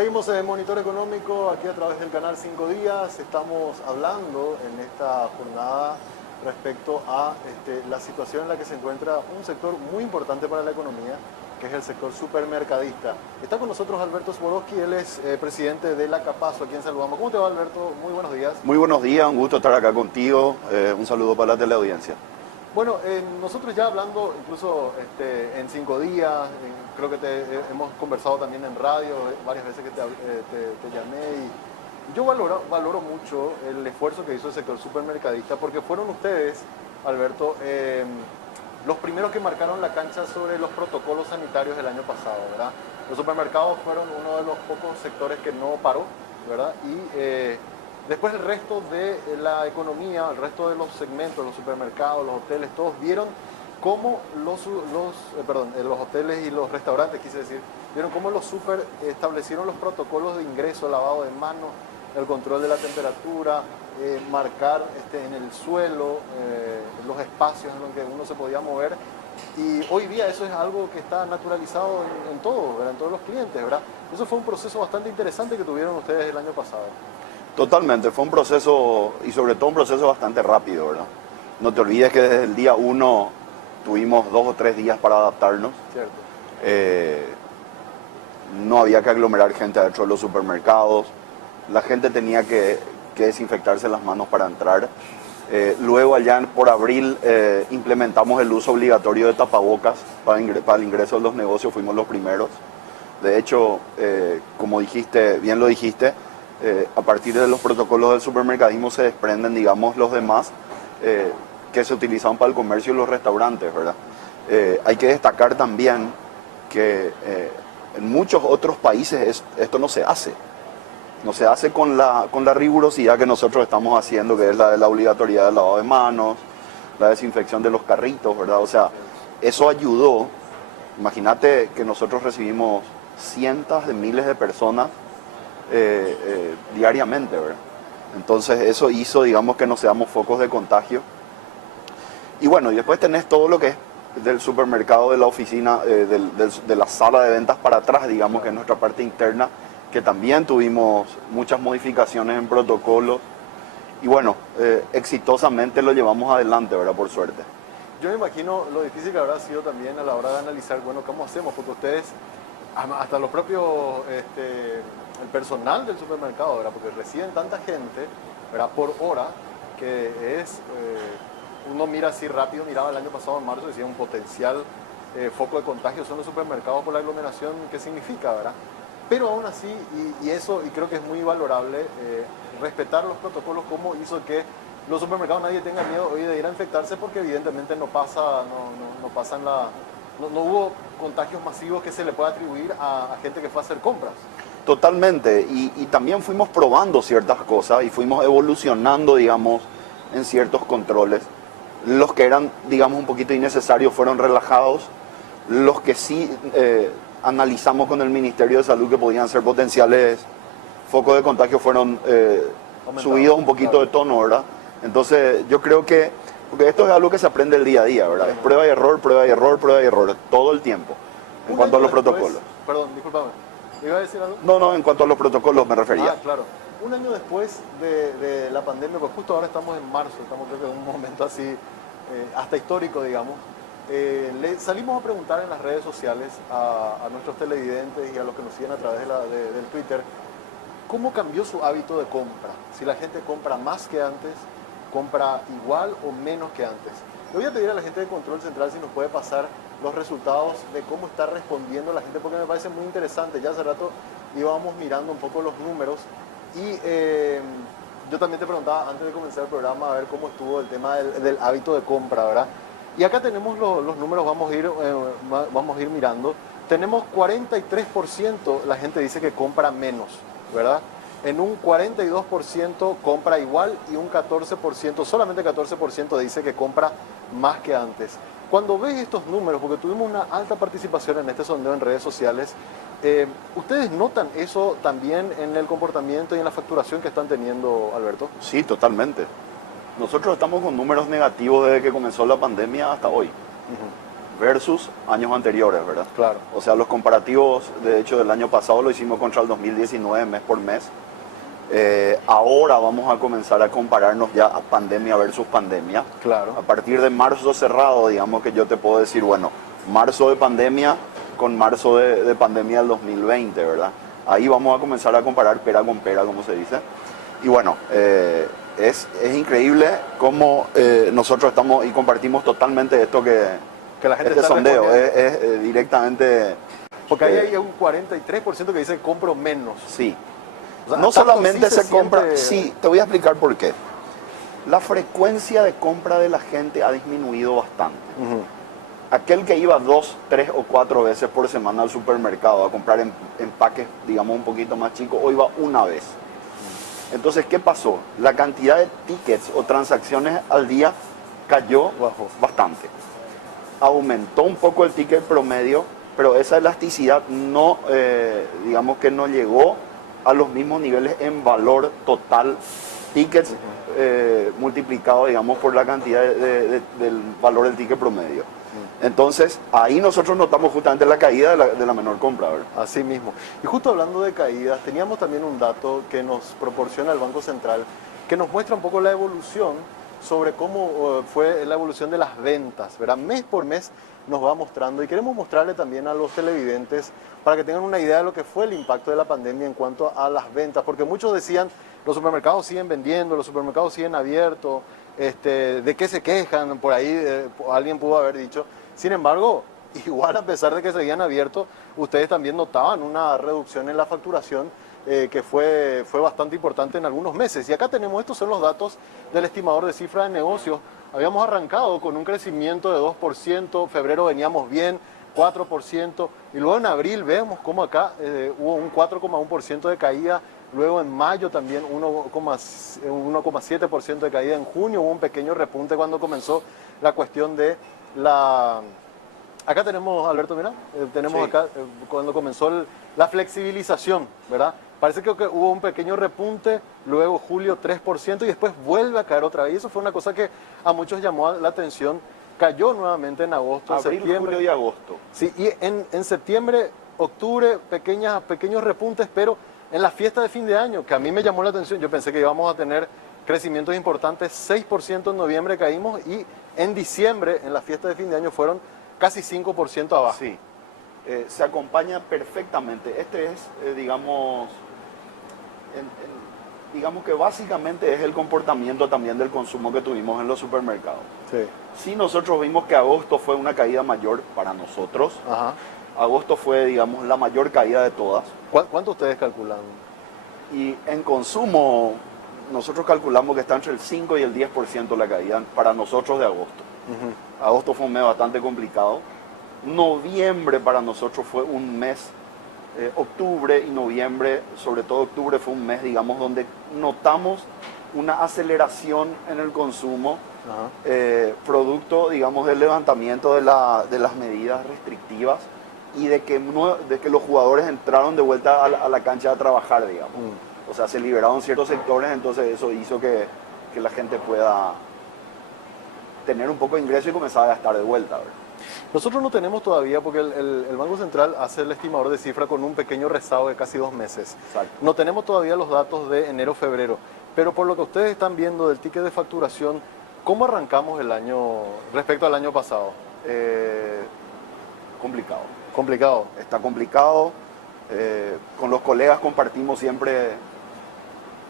Seguimos en Monitor Económico, aquí a través del canal 5 Días. Estamos hablando en esta jornada respecto a la situación en la que se encuentra un sector muy importante para la economía, que es el sector supermercadista. Está con nosotros Alberto Sborowski, él es presidente de la Capazo, a quien saludamos. ¿Cómo te va, Alberto? Muy buenos días. Muy buenos días, un gusto estar acá contigo. Un saludo para la teleaudiencia. Bueno, nosotros ya hablando incluso en 5 días, creo que hemos conversado también en radio varias veces que te llamé y yo valoro mucho el esfuerzo que hizo el sector supermercadista porque fueron ustedes, Alberto, los primeros que marcaron la cancha sobre los protocolos sanitarios del año pasado, ¿verdad? Los supermercados fueron uno de los pocos sectores que no paró, ¿verdad? Y después el resto de la economía, el resto de los segmentos, los supermercados, los hoteles, todos vieron cómo los hoteles y los restaurantes, quise decir, vieron cómo los super establecieron los protocolos de ingreso, lavado de manos, el control de la temperatura, marcar en el suelo los espacios en los que uno se podía mover. Y hoy día eso es algo que está naturalizado en todo, ¿verdad? En todos los clientes, ¿verdad? Eso fue un proceso bastante interesante que tuvieron ustedes el año pasado. Totalmente, fue un proceso y sobre todo un proceso bastante rápido, ¿verdad? No te olvides que desde el día 1 tuvimos 2 o 3 días para adaptarnos. Cierto. No había que aglomerar gente adentro de los supermercados, la gente tenía que desinfectarse las manos para entrar. Luego allá por abril implementamos el uso obligatorio de tapabocas para el ingreso de los negocios, fuimos los primeros. De hecho, como bien lo dijiste, a partir de los protocolos del supermercadismo se desprenden, digamos, los demás que se utilizan para el comercio y los restaurantes, ¿verdad? Hay que destacar también que en muchos otros países esto no se hace. No se hace con la rigurosidad que nosotros estamos haciendo, que es la de la obligatoriedad del lavado de manos, la desinfección de los carritos, ¿verdad? O sea, eso ayudó. Imagínate que nosotros recibimos cientos de miles de personas diariamente, ¿verdad? Entonces eso hizo, digamos, que no seamos focos de contagio. Y bueno, y después tenés todo lo que es del supermercado, de la oficina, de la sala de ventas para atrás, digamos, que es nuestra parte interna, que también tuvimos muchas modificaciones en protocolos. Y bueno, exitosamente lo llevamos adelante, ¿verdad? Por suerte. Yo me imagino lo difícil que habrá sido también a la hora de analizar, bueno, ¿cómo hacemos? Porque ustedes, hasta los propios, el personal del supermercado, ¿verdad? Porque reciben tanta gente, ¿verdad? Por hora, que es, uno mira así rápido, miraba el año pasado en marzo, decía un potencial foco de contagio son los supermercados por la aglomeración que significa, ¿verdad? Pero aún así, y creo que es muy valorable, respetar los protocolos como hizo que los supermercados nadie tenga miedo hoy de ir a infectarse porque evidentemente no hubo contagios masivos que se le pueda atribuir a gente que fue a hacer compras. Totalmente, y también fuimos probando ciertas cosas y fuimos evolucionando, digamos, en ciertos controles. Los que eran, digamos, un poquito innecesarios fueron relajados, los que sí analizamos con el Ministerio de Salud que podían ser potenciales focos de contagio fueron subidos un poquito, claro, de tono, ¿verdad? Entonces yo creo que, porque esto es algo que se aprende el día a día, ¿verdad? Es prueba y error, prueba y error, prueba y error, todo el tiempo, en cuanto a los protocolos. Perdón, discúlpame, ¿me iba a decir algo? No, en cuanto a los protocolos me refería. Claro. Un año después de la pandemia, pues justo ahora estamos en marzo, estamos creo que en un momento así, hasta histórico, digamos. Le salimos a preguntar en las redes sociales a nuestros televidentes y a los que nos siguen a través del Twitter, ¿cómo cambió su hábito de compra? Si la gente compra más que antes, compra igual o menos que antes. Le voy a pedir a la gente de Control Central si nos puede pasar los resultados de cómo está respondiendo la gente, porque me parece muy interesante. Ya hace rato íbamos mirando un poco los números y yo también te preguntaba antes de comenzar el programa a ver cómo estuvo el tema del hábito de compra, ¿verdad? Y acá tenemos los números, vamos a ir mirando. Tenemos 43%, la gente dice que compra menos, ¿verdad? En un 42% compra igual y un 14%, solamente 14% dice que compra más que antes. Cuando ves estos números, porque tuvimos una alta participación en este sondeo en redes sociales, ¿ustedes notan eso también en el comportamiento y en la facturación que están teniendo, Alberto? Sí, totalmente. Nosotros estamos con números negativos desde que comenzó la pandemia hasta hoy. versus años anteriores, ¿verdad? Claro. O sea, los comparativos, de hecho, del año pasado lo hicimos contra el 2019 mes por mes. Ahora vamos a comenzar a compararnos ya a pandemia versus pandemia. Claro. A partir de marzo cerrado, digamos que yo te puedo decir, bueno, marzo de pandemia con marzo de pandemia del 2020, ¿verdad? Ahí vamos a comenzar a comparar pera con pera, como se dice. Y bueno, es increíble cómo nosotros estamos y compartimos totalmente esto que la gente este está sondeo es directamente... Porque ahí hay un 43% que dice compro menos. Sí. O sea, No solamente sí se compra... siente... Sí, te voy a explicar por qué. La frecuencia de compra de la gente ha disminuido bastante. Aquel que iba 2, 3 o 4 veces por semana al supermercado a comprar empaques, digamos, un poquito más chicos, hoy va una vez. Entonces, ¿qué pasó? La cantidad de tickets o transacciones al día cayó bastante. Aumentó un poco el ticket promedio, pero esa elasticidad no, digamos que no llegó a los mismos niveles en valor total. Tickets multiplicado, digamos, por la cantidad del valor del ticket promedio. Entonces, ahí nosotros notamos justamente la caída de la menor compra, ¿verdad? Así mismo. Y justo hablando de caídas, teníamos también un dato que nos proporciona el Banco Central, que nos muestra un poco la evolución sobre cómo fue la evolución de las ventas, ¿verdad? Mes por mes nos va mostrando y queremos mostrarle también a los televidentes para que tengan una idea de lo que fue el impacto de la pandemia en cuanto a las ventas, porque muchos decían, los supermercados siguen vendiendo, los supermercados siguen abiertos, ¿de qué se quejan? Por ahí alguien pudo haber dicho. Sin embargo, igual a pesar de que seguían abiertos, ustedes también notaban una reducción en la facturación que fue bastante importante en algunos meses. Y acá tenemos, estos son los datos del estimador de cifra de negocios. Habíamos arrancado con un crecimiento de 2%, febrero veníamos bien, 4%, y luego en abril vemos como acá hubo un 4,1% de caída, luego en mayo también 1,7% de caída, en junio hubo un pequeño repunte cuando comenzó la cuestión de la... Acá tenemos, Alberto, mira, tenemos sí. Acá cuando comenzó la flexibilización, ¿verdad? Parece que hubo un pequeño repunte, luego julio 3% y después vuelve a caer otra vez. Y eso fue una cosa que a muchos llamó la atención. Cayó nuevamente en agosto, Abril, en septiembre. julio y agosto. Sí, y en septiembre, octubre, pequeños repuntes, pero en la fiesta de fin de año, que a mí me llamó la atención, yo pensé que íbamos a tener crecimientos importantes, 6% en noviembre caímos y en diciembre, en la fiesta de fin de año, fueron casi 5% abajo. Sí, se acompaña perfectamente. Este es, digamos que básicamente es el comportamiento también del consumo que tuvimos en los supermercados. Sí. Sí, nosotros vimos que agosto fue una caída mayor para nosotros. Ajá. Agosto fue, digamos, la mayor caída de todas. ¿Cuánto ustedes calculan? Y en consumo, nosotros calculamos que está entre el 5 y el 10% la caída para nosotros de agosto. Agosto fue un mes bastante complicado. Noviembre para nosotros fue un mes, octubre y noviembre, sobre todo octubre fue un mes, digamos, donde notamos una aceleración en el consumo, producto, digamos, del levantamiento de las medidas restrictivas y de que los jugadores entraron de vuelta a la cancha a trabajar, digamos. O sea, se liberaron ciertos sectores, entonces eso hizo que la gente pueda tener un poco de ingreso y comenzar a gastar de vuelta, ¿verdad? Nosotros no tenemos todavía, porque el Banco Central hace el estimador de cifra con un pequeño rezago de casi 2 meses. Exacto. No tenemos todavía los datos de enero-febrero, pero por lo que ustedes están viendo del ticket de facturación, ¿cómo arrancamos el año respecto al año pasado? Complicado. Complicado. Está complicado. Con los colegas compartimos siempre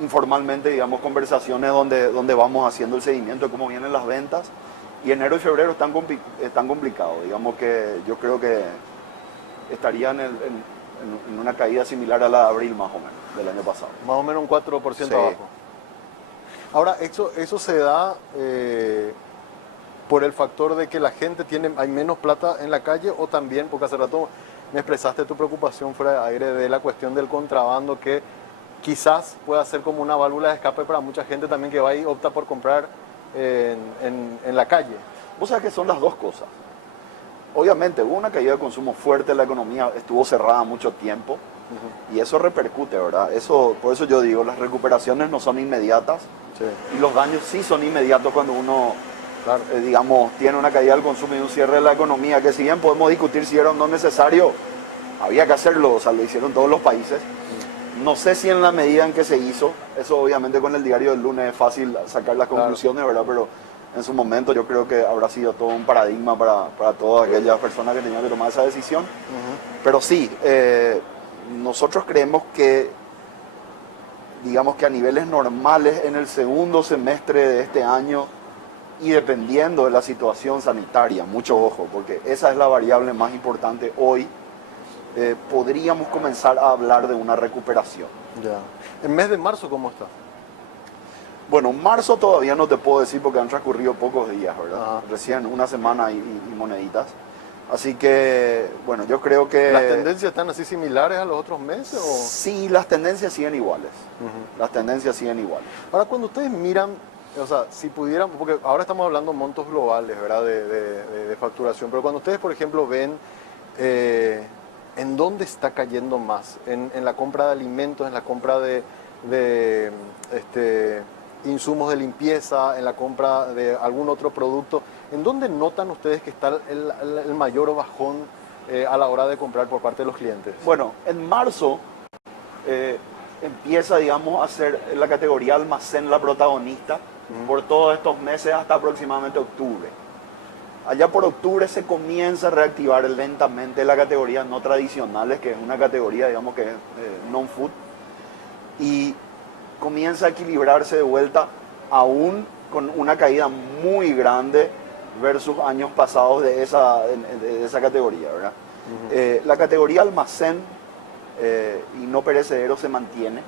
informalmente, digamos, conversaciones donde vamos haciendo el seguimiento de cómo vienen las ventas. Y enero y febrero están complicados. Digamos que yo creo que estarían en una caída similar a la de abril más o menos, del año pasado. Más o menos un 4% Sí. abajo. Ahora, eso se da por el factor de que la gente hay menos plata en la calle, o también, porque hace rato me expresaste tu preocupación fuera de aire de la cuestión del contrabando, que quizás pueda ser como una válvula de escape para mucha gente también que va y opta por comprar en la calle. Vos sabés que son las dos cosas. Obviamente hubo una caída de consumo fuerte, la economía estuvo cerrada mucho tiempo y eso repercute, ¿verdad? Por eso yo digo, las recuperaciones no son inmediatas y los daños sí son inmediatos cuando uno Claro. Digamos, tiene una caída del consumo y un cierre de la economía, que si bien podemos discutir si era o no necesario, había que hacerlo, o sea, lo hicieron todos los países. No sé si en la medida en que se hizo, eso obviamente con el diario del lunes es fácil sacar las conclusiones, ¿verdad? Pero en su momento yo creo que habrá sido todo un paradigma para todas aquellas personas que tenían que tomar esa decisión. Pero sí, nosotros creemos que, digamos que a niveles normales en el segundo semestre de este año y dependiendo de la situación sanitaria, mucho ojo, porque esa es la variable más importante hoy, podríamos comenzar a hablar de una recuperación. Ya. ¿El mes de marzo cómo está? Bueno, marzo todavía no te puedo decir porque han transcurrido pocos días, ¿verdad? Ajá. Recién una semana y moneditas. Así que, bueno, yo creo que... ¿Las tendencias están así similares a los otros meses? ¿O? Sí, las tendencias siguen iguales. Las tendencias siguen iguales. Ahora, cuando ustedes miran, o sea, si pudieran, porque ahora estamos hablando de montos globales, ¿verdad? De facturación, pero cuando ustedes, por ejemplo, ven en dónde está cayendo más, en la compra de alimentos, en la compra de insumos de limpieza, en la compra de algún otro producto, ¿en dónde notan ustedes que está el mayor bajón a la hora de comprar por parte de los clientes? Bueno, en marzo empieza, digamos, a ser la categoría almacén la protagonista por todos estos meses hasta aproximadamente octubre. Allá por octubre se comienza a reactivar lentamente la categoría no tradicionales, que es una categoría, digamos, que es non-food, y comienza a equilibrarse de vuelta, aún con una caída muy grande versus años pasados de esa categoría, ¿verdad? La categoría almacén y no perecedero se mantiene.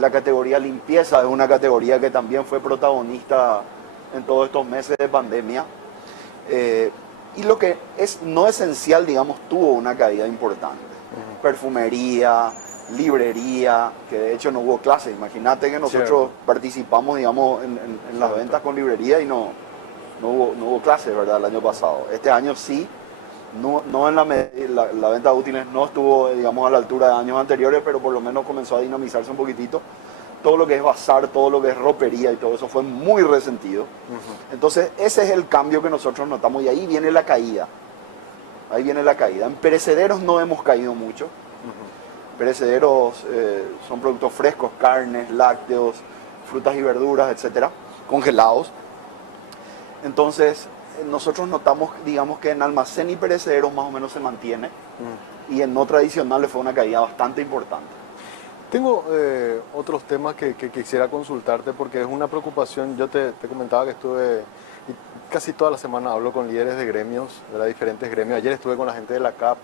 La categoría limpieza es una categoría que también fue protagonista en todos estos meses de pandemia. Y lo que es no esencial, digamos, tuvo una caída importante. Perfumería, librería, que de hecho no hubo clases. Imagínate que nosotros participamos, digamos, en las ventas con librería y no hubo clases, ¿verdad? El año pasado. Este año sí, no en la venta de útiles no estuvo, digamos, a la altura de años anteriores, pero por lo menos comenzó a dinamizarse un poquitito. Todo lo que es bazar, todo lo que es ropería y todo eso fue muy resentido. Entonces, ese es el cambio que nosotros notamos y ahí viene la caída. Ahí viene la caída. En perecederos no hemos caído mucho. Perecederos son productos frescos, carnes, lácteos, frutas y verduras, etcétera, congelados. Entonces, nosotros notamos, digamos, que en almacén y perecederos más o menos se mantiene y en no tradicionales fue una caída bastante importante. Tengo otros temas que quisiera consultarte porque es una preocupación. Yo te comentaba que estuve, y casi toda la semana hablo con líderes de gremios, de diferentes gremios. Ayer estuve con la gente de la CAP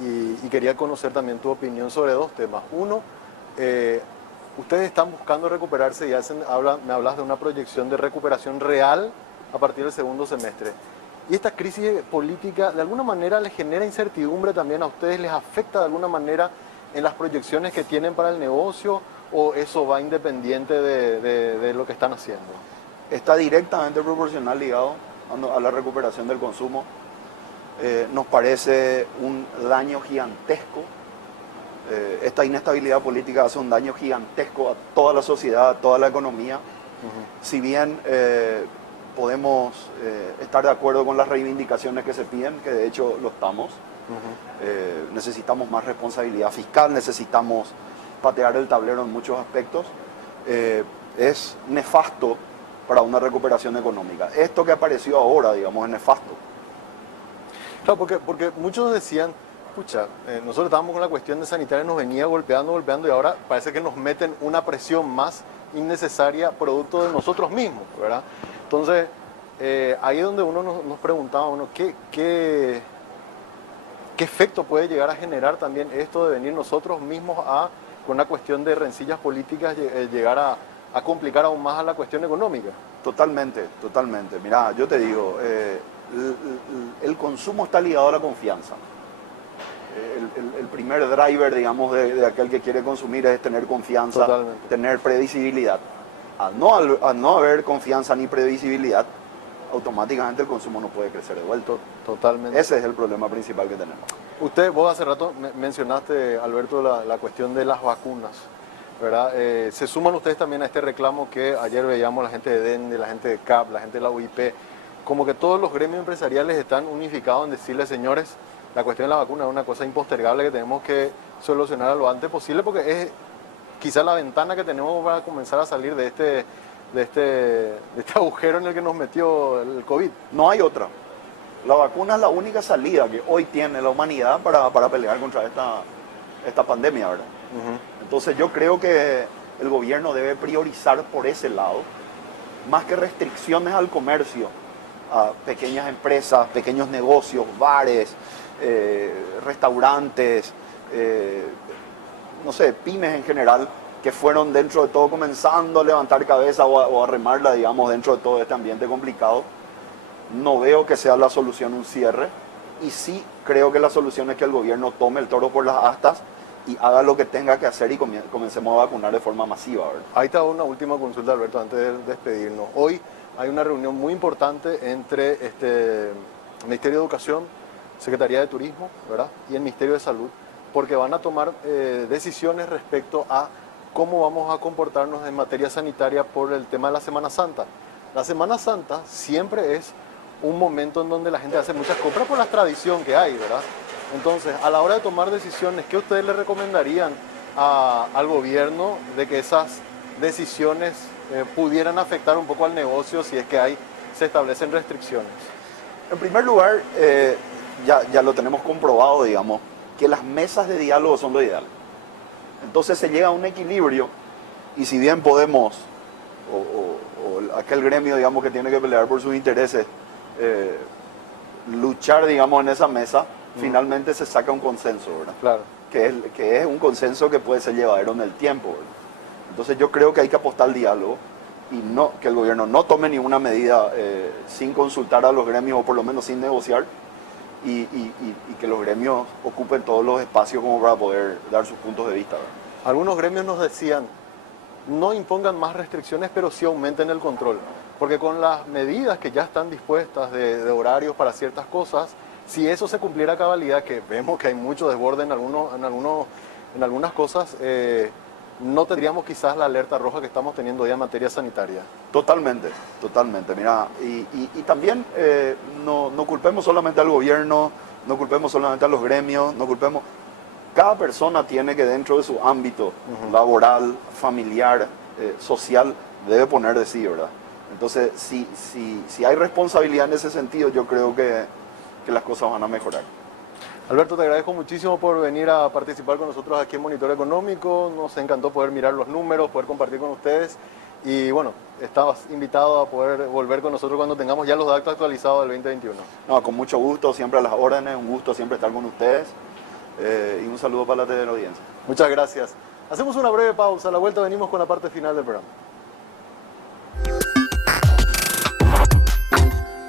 y quería conocer también tu opinión sobre dos temas. Uno, ustedes están buscando recuperarse y me hablas de una proyección de recuperación real a partir del segundo semestre. Y esta crisis política de alguna manera les genera incertidumbre también a ustedes, les afecta de alguna manera en las proyecciones que tienen para el negocio, o eso va independiente de lo que están haciendo? Está directamente proporcional ligado a la recuperación del consumo. Nos parece un daño gigantesco. Esta inestabilidad política hace un daño gigantesco a toda la sociedad, a toda la economía. Si bien podemos estar de acuerdo con las reivindicaciones que se piden, que de hecho lo estamos, necesitamos más responsabilidad fiscal, necesitamos patear el tablero en muchos aspectos, es nefasto para una recuperación económica. Esto que apareció ahora, digamos, es nefasto. Claro, porque muchos decían, escucha, nosotros estábamos con la cuestión de sanitaria, nos venía golpeando y ahora parece que nos meten una presión más innecesaria producto de nosotros mismos, ¿verdad? Entonces, ahí es donde uno nos preguntaba, ¿qué efecto puede llegar a generar también esto de venir nosotros mismos con una cuestión de rencillas políticas, llegar a complicar aún más a la cuestión económica? Totalmente. Mirá, yo te digo, el consumo está ligado a la confianza. El primer driver, digamos, de aquel que quiere consumir es tener confianza, tener previsibilidad. Al no haber confianza ni previsibilidad, automáticamente el consumo no puede crecer de vuelta. Totalmente. Ese es el problema principal que tenemos. Vos hace rato mencionaste, Alberto, la cuestión de las vacunas. ¿verdad? Se suman ustedes también a este reclamo que ayer veíamos la gente de DENDE, la gente de CAP, la gente de la UIP, como que todos los gremios empresariales están unificados en decirle, señores, la cuestión de la vacuna es una cosa impostergable que tenemos que solucionar lo antes posible porque es quizá la ventana que tenemos para comenzar a salir de este agujero en el que nos metió el COVID. No hay otra. La vacuna es la única salida que hoy tiene la humanidad para pelear contra esta pandemia, ¿verdad? Entonces yo creo que el gobierno debe priorizar por ese lado, más que restricciones al comercio, a pequeñas empresas, pequeños negocios, bares, restaurantes, no sé, pymes en general, que fueron dentro de todo comenzando a levantar cabeza o a remarla, digamos, dentro de todo este ambiente complicado. No veo que sea la solución un cierre, y sí creo que la solución es que el gobierno tome el toro por las astas y haga lo que tenga que hacer y comencemos a vacunar de forma masiva, ¿verdad? Ahí está una última consulta, Alberto, antes de despedirnos. Hoy hay una reunión muy importante entre el Ministerio de Educación, Secretaría de Turismo, ¿verdad? Y el Ministerio de Salud, porque van a tomar decisiones respecto a cómo vamos a comportarnos en materia sanitaria por el tema de la Semana Santa. La Semana Santa siempre es un momento en donde la gente hace muchas compras por la tradición que hay, ¿verdad? Entonces, a la hora de tomar decisiones, ¿qué ustedes le recomendarían al gobierno de que esas decisiones pudieran afectar un poco al negocio si es que se establecen restricciones? En primer lugar, ya lo tenemos comprobado, digamos, que las mesas de diálogo son lo ideal. Entonces se llega a un equilibrio, y si bien podemos, o aquel gremio, digamos, que tiene que pelear por sus intereses, luchar, digamos, en esa mesa, finalmente se saca un consenso, ¿verdad? Claro. Que es un consenso que puede ser llevadero en el tiempo, ¿verdad? Entonces yo creo que hay que apostar al diálogo y no que el gobierno no tome ninguna medida sin consultar a los gremios, o por lo menos sin negociar, y que los gremios ocupen todos los espacios como para poder dar sus puntos de vista, ¿verdad? Algunos gremios nos decían, no impongan más restricciones, pero sí aumenten el control, porque con las medidas que ya están dispuestas de horarios para ciertas cosas, si eso se cumpliera a cabalidad, que vemos que hay mucho desborde en algunas cosas, no tendríamos quizás la alerta roja que estamos teniendo hoy en materia sanitaria. Totalmente, totalmente. Mira, y también no culpemos solamente al gobierno, no culpemos solamente a los gremios, no culpemos. Cada persona tiene que, dentro de su ámbito laboral, familiar, social, debe poner de sí, ¿verdad? Entonces, si hay responsabilidad en ese sentido, yo creo que las cosas van a mejorar. Alberto, te agradezco muchísimo por venir a participar con nosotros aquí en Monitor Económico. Nos encantó poder mirar los números, poder compartir con ustedes. Y bueno, estabas invitado a poder volver con nosotros cuando tengamos ya los datos actualizados del 2021. No, con mucho gusto, siempre a las órdenes, un gusto siempre estar con ustedes. Y un saludo para la teleaudiencia. Muchas gracias. Hacemos una breve pausa, a la vuelta venimos con la parte final del programa.